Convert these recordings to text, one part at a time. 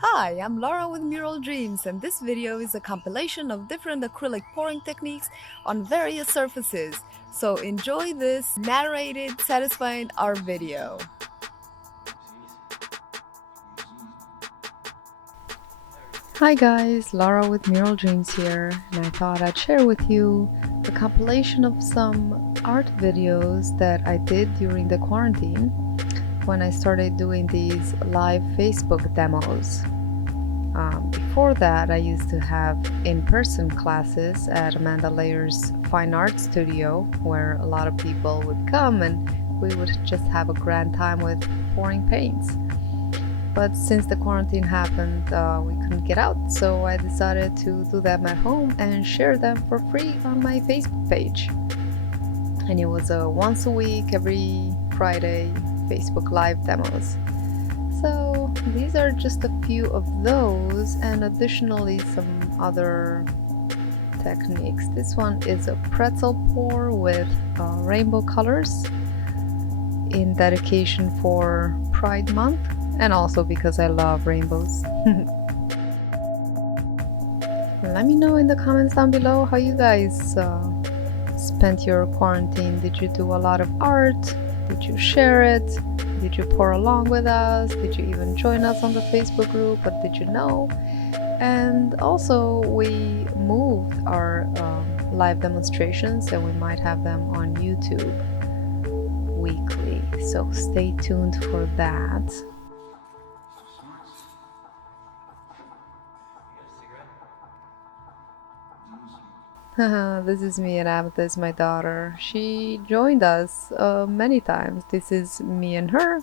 Hi, I'm Laura with Mural Dreams, and this video is a compilation of different acrylic pouring techniques on various surfaces. So enjoy this narrated, satisfying art video. Hi guys, Laura with Mural Dreams here, and I thought I'd share with you a compilation of some art videos that I did during the quarantine when I started doing these live Facebook demos. Before that, I used to have in-person classes at Amanda Layer's Fine Art Studio, where a lot of people would come and we would just have a grand time with pouring paints. But since the quarantine happened, we couldn't get out, so I decided to do them at home and share them for free on my Facebook page. And it was a once a week, every Friday Facebook Live demos. So these are just a few of those, and additionally some other techniques. This one is a pretzel pour with rainbow colors in dedication for Pride Month, and also because I love rainbows. Let me know in the comments down below how you guys spent your quarantine. Did you do a lot of art? Did you share it? Did you pour along with us? Did you even join us on the Facebook group? What did you know? And also, we moved our live demonstrations, and we might have them on YouTube weekly. So stay tuned for that. This is me and Amethyst, my daughter. She joined us many times. This is me and her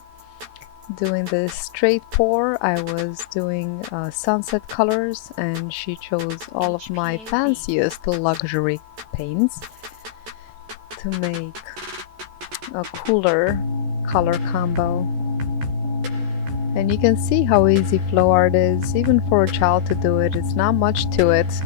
doing this straight pour. I was doing sunset colors, and she chose all of my fanciest luxury paints to make a cooler color combo. And you can see how easy flow art is, even for a child to do it. It's not much to it.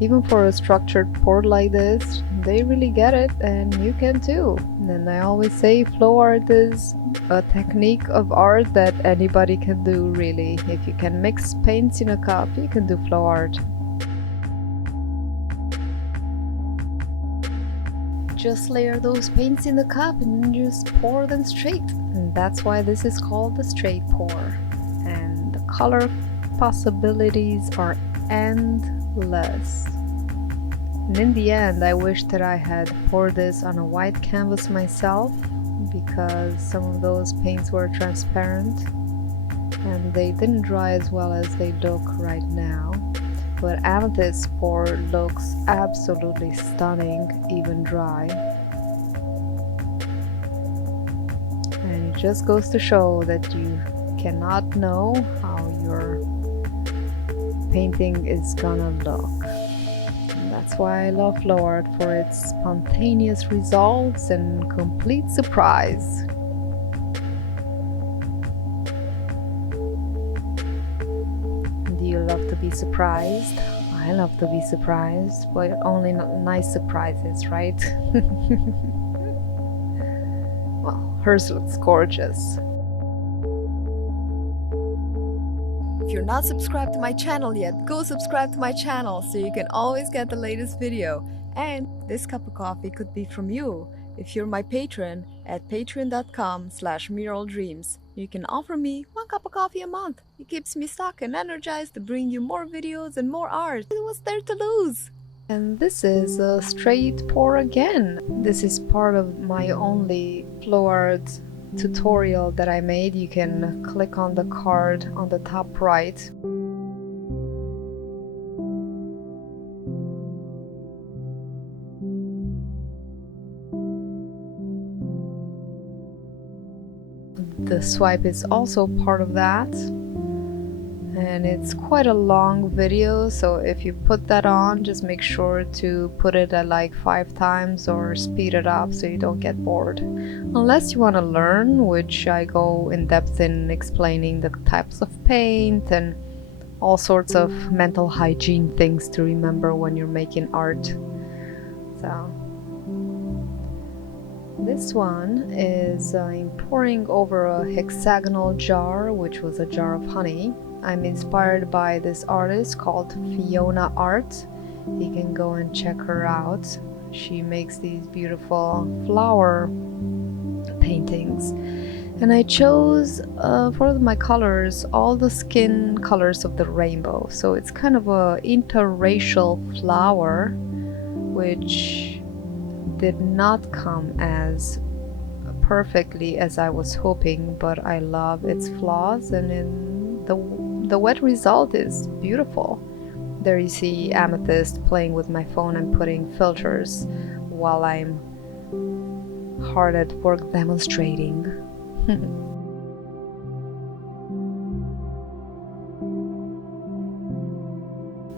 Even for a structured pour like this, they really get it, and you can too. And I always say flow art is a technique of art that anybody can do, really. If you can mix paints in a cup, you can do flow art. Just layer those paints in the cup and just pour them straight. And that's why this is called the straight pour. And the color possibilities are endless. And in the end, I wish that I had poured this on a white canvas myself, because some of those paints were transparent and they didn't dry as well as they look right now. But Amethyst pour looks absolutely stunning, even dry. And it just goes to show that you cannot know how your painting is gonna look. That's why I love flow art, for its spontaneous results and complete surprise. Do you love to be surprised? I love to be surprised, but only nice surprises, right? Well, hers looks gorgeous. If you're not subscribed to my channel yet, go subscribe to my channel so you can always get the latest video. And this cup of coffee could be from you if you're my patron at patreon.com/muraldreams. You can offer me 1 cup of coffee a month. It keeps me stuck and energized to bring you more videos and more art. What's there to lose? And this is a straight pour again. This is part of my only flow art tutorial that I made. You can click on the card on the top right. The swipe is also part of that, and it's quite a long video, so if you put that on, just make sure to put it at like 5 times or speed it up so you don't get bored. Unless you want to learn, which I go in depth in explaining the types of paint and all sorts of mental hygiene things to remember when you're making art. So this one is pouring over a hexagonal jar, which was a jar of honey. I'm inspired by this artist called Fiona Art. You can go and check her out. She makes these beautiful flower paintings. And I chose for my colors all the skin colors of the rainbow. So it's kind of a interracial flower, which did not come as perfectly as I was hoping, but I love its flaws, and in the wet result is beautiful. There you see Amethyst playing with my phone and putting filters while I'm hard at work demonstrating.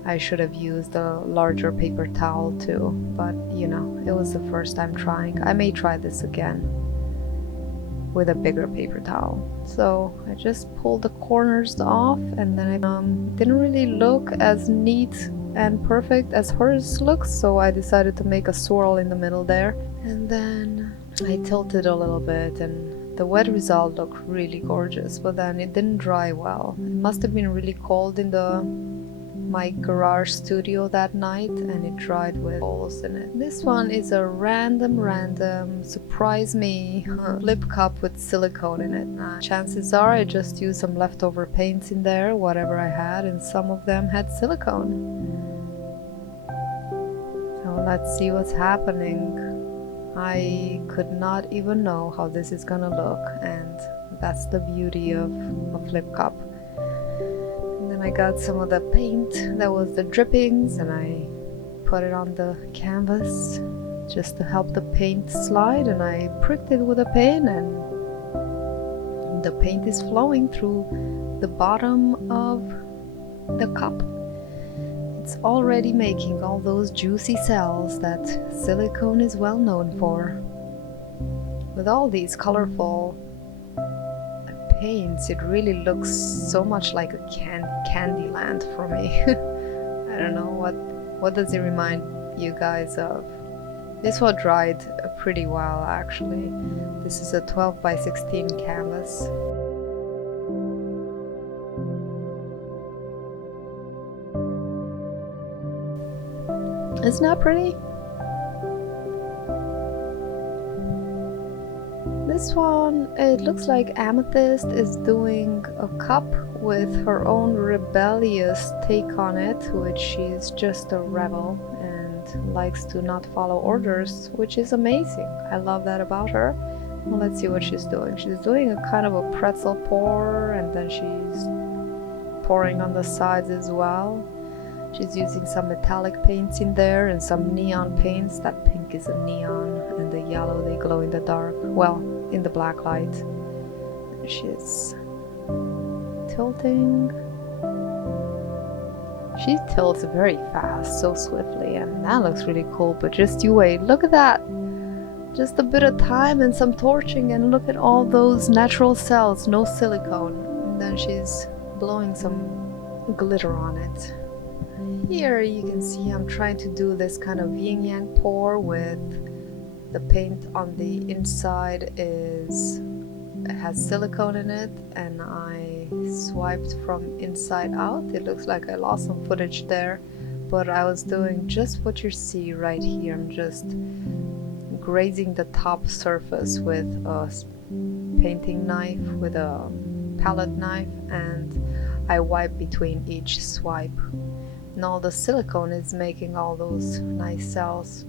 I should have used a larger paper towel too, but you know, it was the first time trying. I may try this again with a bigger paper towel. So I just pulled the corners off, and then I didn't really look as neat and perfect as hers looks, so I decided to make a swirl in the middle there. And then I tilted a little bit, and the wet result looked really gorgeous, but then it didn't dry well. It must have been really cold in my garage studio that night, and it dried with holes in it. This one is a random surprise me flip cup with silicone in it. Chances are I just used some leftover paints in there, whatever I had, and some of them had silicone. So let's see what's happening. I could not even know how this is gonna look, and that's the beauty of a flip cup. I got some of the paint that was the drippings, and I put it on the canvas just to help the paint slide, and I pricked it with a pin, and the paint is flowing through the bottom of the cup. It's already making all those juicy cells that silicone is well known for. With all these colorful paints, it really looks so much like a candy land for me. I don't know, what does it remind you guys of? This one dried pretty well actually. This is a 12 by 16 canvas. Isn't that pretty? This one, it looks like Amethyst is doing a cup with her own rebellious take on it, which she's just a rebel and likes to not follow orders, which is amazing. I love that about her. Well, let's see what she's doing. She's doing a kind of a pretzel pour, and then she's pouring on the sides as well. She's using some metallic paints in there and some neon paints. That pink is a neon, and the yellow, they glow in the dark. Well, in the black light. She's tilting. She tilts very fast, so swiftly, and that looks really cool, but just you wait. Look at that! Just a bit of time and some torching, and look at all those natural cells, no silicone. And then she's blowing some glitter on it. Here you can see I'm trying to do this kind of yin yang pour with the paint on the inside has silicone in it, and I swiped from inside out. It looks like I lost some footage there, but I was doing just what you see right here. I'm just grazing the top surface with a painting knife, with a palette knife, and I wipe between each swipe. And all the silicone is making all those nice cells.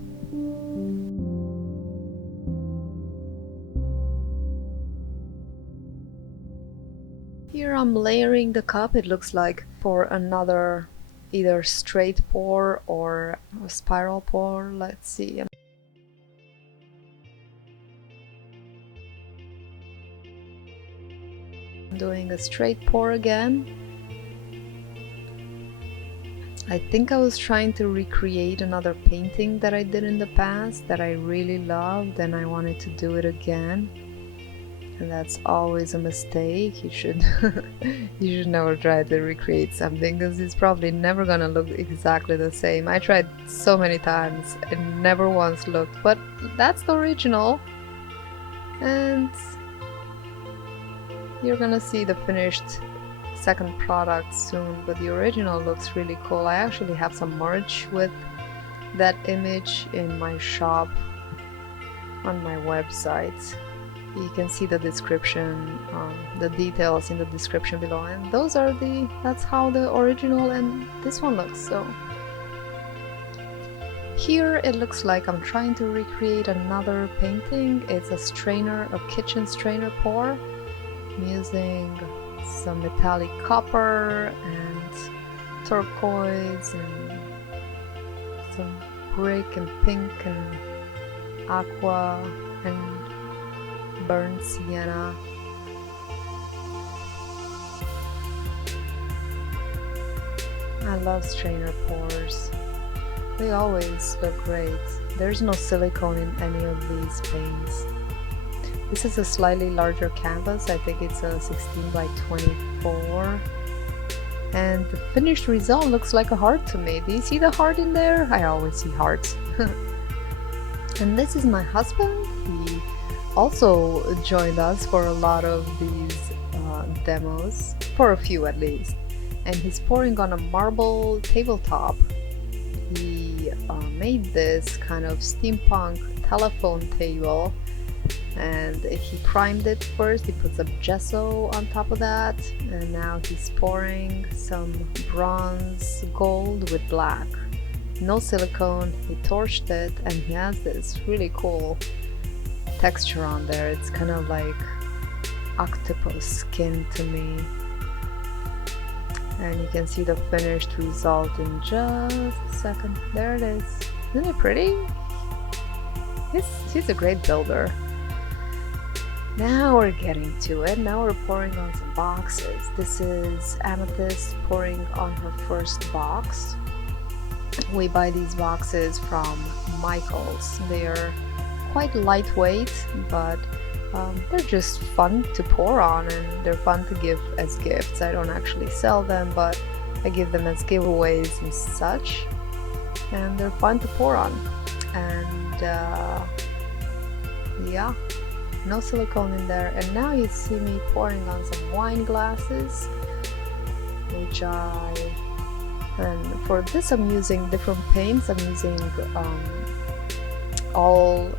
Here I'm layering the cup. It looks like for another either straight pour or a spiral pour. Let's see. I'm doing a straight pour again. I think I was trying to recreate another painting that I did in the past that I really loved, and I wanted to do it again. And that's always a mistake. You should you should never try to recreate something, because it's probably never gonna look exactly the same. I tried so many times and never once looked, but that's the original, and you're gonna see the finished second product soon, but the original looks really cool. I actually have some merch with that image in my shop on my website. You can see the description, the details in the description below, and that's how the original and this one looks. So here it looks like I'm trying to recreate another painting. It's a strainer, a kitchen strainer pour. I'm using some metallic copper and turquoise and some brick and pink and aqua and burnt sienna. I love strainer pours. They always look great. There's no silicone in any of these paints. This is a slightly larger canvas. I think it's a 16 by 24. And the finished result looks like a heart to me. Do you see the heart in there? I always see hearts. And this is my husband. He also joined us for a lot of these demos, for a few at least. And he's pouring on a marble tabletop. He made this kind of steampunk telephone table, and he primed it first. He put some gesso on top of that, and now he's pouring some bronze gold with black. No silicone. He torched it, and he has this really cool texture on there. It's kind of like octopus skin to me. And you can see the finished result in just a second. There it is. Isn't it pretty? He's a great builder. Now we're getting to it. Now we're pouring on some boxes. This is Amethyst pouring on her first box. We buy these boxes from Michael's. They're quite lightweight, but they're just fun to pour on, and they're fun to give as gifts. I don't actually sell them, but I give them as giveaways and such, and they're fun to pour on. And yeah, no silicone in there. And now you see me pouring on some wine glasses, and for this I'm using different paints. I'm using all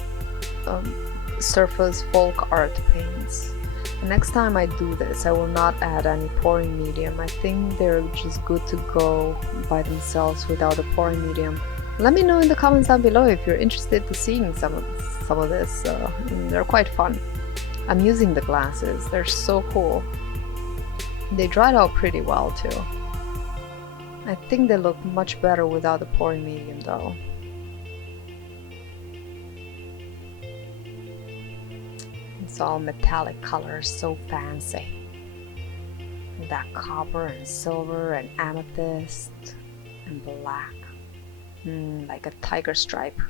surface folk art paints. The next time I do this, I will not add any pouring medium. I think they're just good to go by themselves without a pouring medium. Let me know in the comments down below if you're interested to seeing some of this. They're quite fun. I'm using the glasses. They're so cool. They dried out pretty well too. I think they look much better without the pouring medium though. It's all metallic colors, so fancy. That copper and silver and amethyst and black. Like a tiger stripe.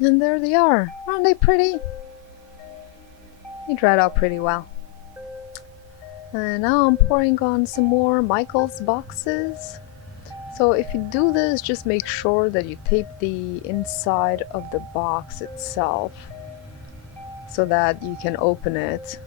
And there they are. Aren't they pretty? They dried out pretty well. And now I'm pouring on some more Michael's boxes. So if you do this, just make sure that you tape the inside of the box itself so that you can open it.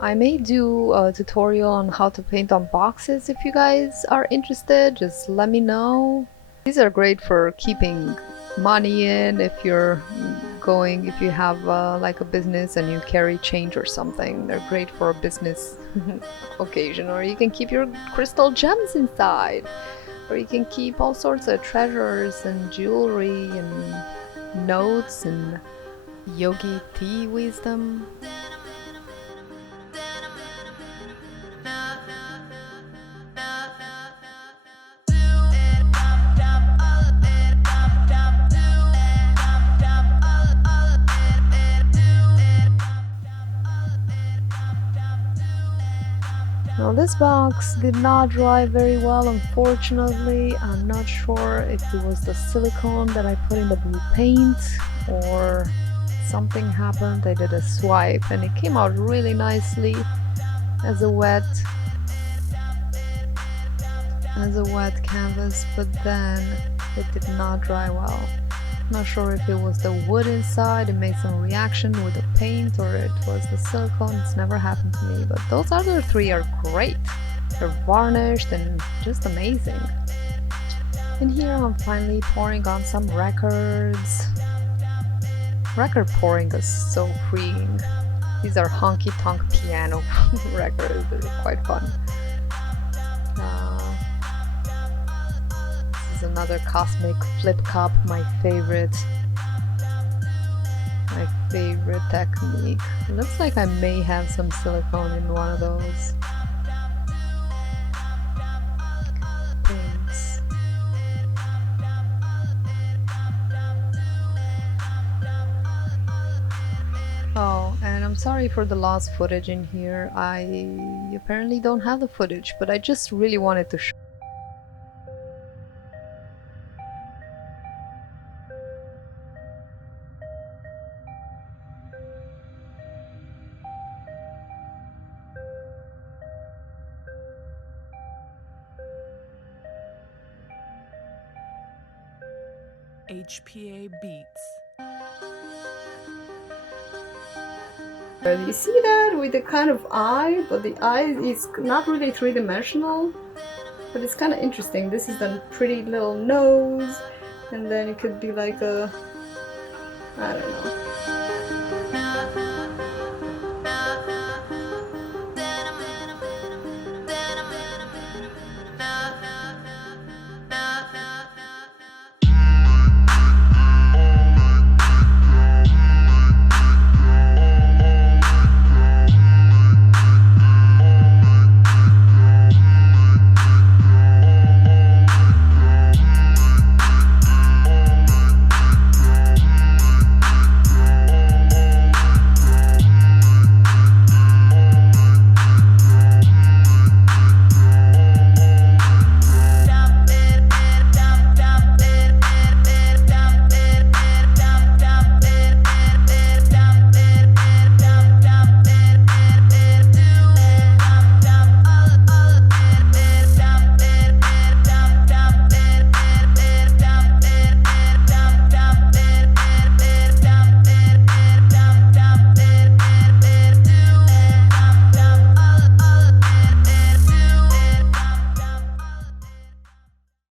I may do a tutorial on how to paint on boxes. If you guys are interested, just let me know. These are great for keeping money in if you have like a business and you carry change or something. They're great for a business occasion, or you can keep your crystal gems inside, or you can keep all sorts of treasures and jewelry and notes and yogi tea wisdom. Now this box did not dry very well, unfortunately. I'm not sure if it was the silicone that I put in the blue paint or something happened. I did a swipe and it came out really nicely as a wet canvas, but then it did not dry well. Not sure if it was the wood inside, it made some reaction with the paint, or it was the silicone. It's never happened to me, but those other three are great. They're varnished and just amazing. And here I'm finally pouring on some records. Record pouring is so freeing. These are honky-tonk piano records, they're quite fun. This is another cosmic flip cup, my favorite technique. It looks like I may have some silicone in one of those. Paints. Oh, and I'm sorry for the lost footage in here. I apparently don't have the footage, but I just really wanted to show. HPA Beats. You see that with the kind of eye, but the eye is not really three-dimensional, but it's kind of interesting. This is the pretty little nose, and then it could be like a, I don't know.